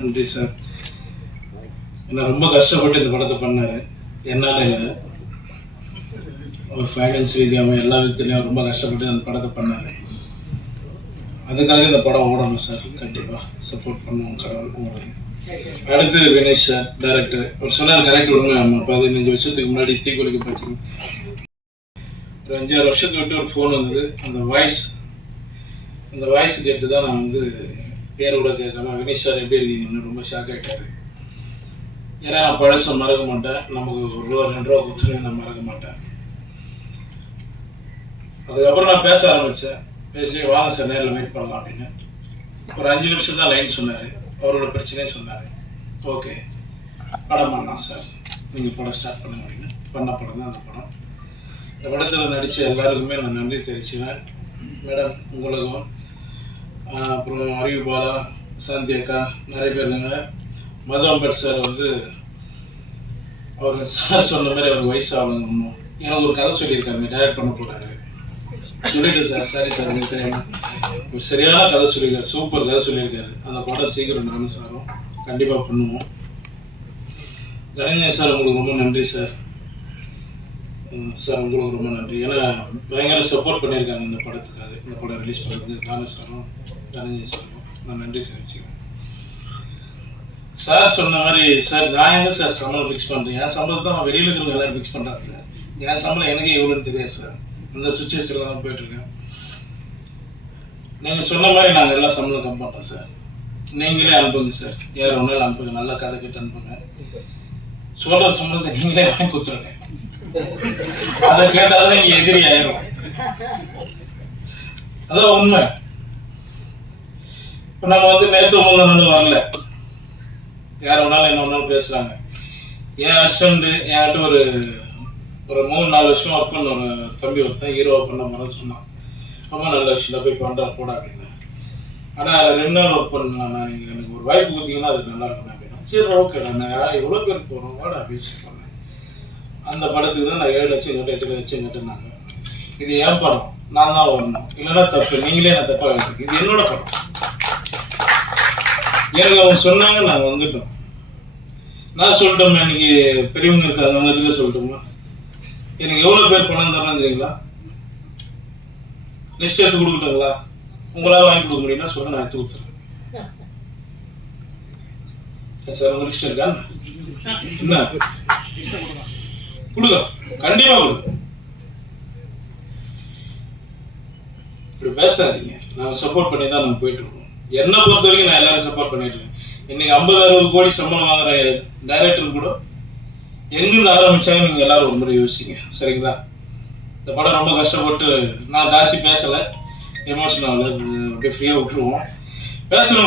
நன்றி சார். நான் ரொம்ப கஷ்டப்பட்டு இந்த படத்தை பண்ணார். என்னால் இல்லை, ஒரு ஃபைனான்ஸ் ரீதியாகவும் எல்லா விதத்துலையும் ரொம்ப கஷ்டப்பட்டு அந்த படத்தை பண்ணார். அதுக்காக இந்த படம் ஓடணும் சார். கண்டிப்பாக சப்போர்ட் பண்ணுவோம் கடவுள் உங்களுக்கு. அடுத்து வினேஷ் சார், டைரக்டர். அவர் சொன்னார் கரெக்ட், உண்மை. ஆமாம், 15 வருஷத்துக்கு முன்னாடி தீக்குளிக்க போச்சு. ஒரு 5-6 வருஷத்துக்கு விட்டு ஒரு ஃபோன் வந்தது. அந்த வாய்ஸ் கேட்டு தான் நான் பேரோட கேட்காம வினேஷ் சார் எப்படி இருக்கீங்கன்னு ரொம்ப ஷாக் ஆகிட்டாரு. ஏன்னா நான் பழசை மறக்க மாட்டேன். நமக்கு ₹1-2 கொடுத்துட்டு நான் மறக்க மாட்டேன். அதுக்கப்புறம் நான் பேச ஆரம்பித்தேன். பேசி வாங்க சார் நேரில் மீட் பண்ணலாம் அப்படின்னு. ஒரு 5 நிமிஷம் தான் லைன் சொன்னார். அவரோட பிரச்சனையே சொன்னார். ஓகே, படம் பண்ணலாம் சார், நீங்கள் படம் ஸ்டார்ட் பண்ணுங்க அப்படின்னு. பண்ண படம் தான் அந்த படம். இந்த படத்தில் நடித்த எல்லாருக்குமே நான் நன்றி தெரிவிச்சுவேன். மேடம் உங்களுக்கும், அப்புறம் அறிவு பாலா, சாந்தி அக்கா, நிறைய பேர் இருக்காங்க. மது அம்பேட் சார் அவர் சார் சொன்ன மாதிரி அவருக்கு வயசு ஆகணும். எனக்கு ஒரு கதை சொல்லியிருக்காருங்க, டைரக்ட் பண்ண போகிறாரு. சொல்லிட்டு சார், சாரி சார், உங்களுக்கு தெரியாமல் ஒரு சரியான கதை சொல்லியிருக்காரு, சூப்பர் கதை சொல்லியிருக்காரு. அந்த படம் சீக்கிரம் நானும் சாரும் கண்டிப்பாக பண்ணுவோம். தனஞ்சயன் சார் உங்களுக்கு ரொம்ப நன்றி சார். சார் உங்களுக்கு ரொம்ப நன்றி. ஏன்னா பயங்கர சப்போர்ட் பண்ணியிருக்காங்க இந்த படத்துக்காக. இந்த படம் ரிலீஸ் பண்ணுறதுக்கு தானே சாரும் தனஞ்சயன் சாரும் நான் நன்றி தெரிவிச்சுக்கிறேன். சார் சொன்ன மாதிரி சார், நான் எங்கே சார் சம்பளம் ஃபிக்ஸ் பண்ணுறேன்? என் சம்பளத்தை நான் வெளியில் இருக்கிறவங்க எல்லோரும் ஃபிக்ஸ் பண்ணுறாங்க சார். என் சம்பளம் எனக்கே எவ்வளோன்னு தெரியாது சார். அந்த சுச்சுவேஷனில் தான் போயிட்டுருக்கேன். நீங்கள் சொன்ன மாதிரி நாங்கள் எல்லாம் சம்பளம் கம் பண்ணுறோம் சார். நீங்களே அனுப்புங்க சார், யார் ஒன்றாலும் அனுப்புங்க, நல்லா கதை கேட்டு அனுப்புங்க. சொல்கிற சம்பளத்தை நீங்களே வாங்கி கொடுத்துருங்க. அதை கேட்டால் தான் நீங்கள் எதிரி ஆயிரும். அதான் உண்மை. இப்போ நம்ம நேற்று முன்னாடி வரல, யார் வேணாலும் என்ன ஒன்றாலும் பேசுகிறாங்க. என் ஹஸ்பண்டு என்கிட்ட ஒரு 3-4 வருஷம் ஒர்க் பண்ண ஒரு தம்பி ஒருத்தன் ஹீரோவாக பண்ண மாதிரி சொன்னான். ரொம்ப நல்ல விஷயம், போய் பண்ணுறா போடா அப்படின்னு. ஆனால் அதில் 2 நாள் ஒர்க் பண்ணலாம். நீங்கள் எனக்கு ஒரு வாய்ப்பு கொடுத்தீங்கன்னா அது நல்லா இருக்கணும் அப்படின்னா. சரி ஓகே, நான் எவ்வளோ பேர் போகிறோம் வாடா அப்படின்னு சொல்லி பண்ணேன். அந்த படத்துக்கு தான் நான் 7 லட்சம் கேட்டு 8 லட்சம் கேட்டுனாங்க. இது என் படம், நான் தான் வரணும், இல்லைன்னா தப்பு, நீங்களே நான் தப்பாக எடுத்துக்கு. இது என்னோட படம். எனக்கு அவங்க சொன்னாங்க, நாங்கள் வந்துட்டோம். நான் சொல்லிட்டோம்மா, இன்னைக்கு பெரியவங்க இருக்காங்க, அவங்க இதில் சொல்லிட்டோம்மா. எனக்கு எவ்வளோ பேர் பணம் தரணும் தெரியுங்களா? லிஸ்ட் எடுத்து கொடுக்கட்டுங்களா? உங்களால் வாங்கி கொடுக்க முடியும்னா சொல்ல, நான் எடுத்து கொடுத்துறேன். சார் உங்க லிஸ்ட் இருக்கா? என்ன கொடுங்க, கண்டிப்பாக கொடுங்க. இப்படி பேசாதீங்க. நாங்கள் சப்போர்ட் பண்ணி தான் நம்ம போயிட்டு இருக்கோம். என்னை பொறுத்த வரைக்கும் நான் எல்லாரும் சப்போர்ட் பண்ணிட்டு இருக்கேன். இன்னைக்கு 50-60 கோடி சம்பளம் வாங்குற டைரக்டர் கூட எங்கிருந்து ஆரம்பிச்சாங்க நீங்கள் எல்லாரும் ஒரு முறை யோசிங்க, சரிங்களா? இந்த படம் ரொம்ப கஷ்டப்பட்டு, நான் ஜாஸ்தி பேசலை, எமோஷனல் அப்படியே ஃப்ரீயாக விட்டுருவோம்.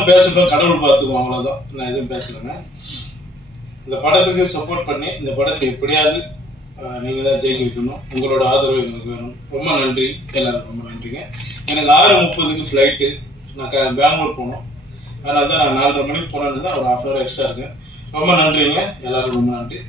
பேசட்டும், கடவுள் பார்த்துக்குவோம், அவ்வளோதான். நான் எதுவும் பேசலைங்க. இந்த படத்துக்கு சப்போர்ட் பண்ணி இந்த படத்தை எப்படியாவது நீங்கள் தான் ஜெயிக்க வைக்கணும். உங்களோட ஆதரவு எங்களுக்கு வேணும். ரொம்ப நன்றி எல்லாரும், ரொம்ப நன்றிங்க. எனக்கு 6:30க்கு ஃப்ளைட்டு. நான் பெங்களூர் போகணும். அதனால தான் நான் 4:30 மணிக்கு போனேன்னு தான் ஒரு 1/2 hour எக்ஸ்ட்ரா இருக்கேன். ரொம்ப நன்றிங்க எல்லாரும், ரொம்ப நன்றி.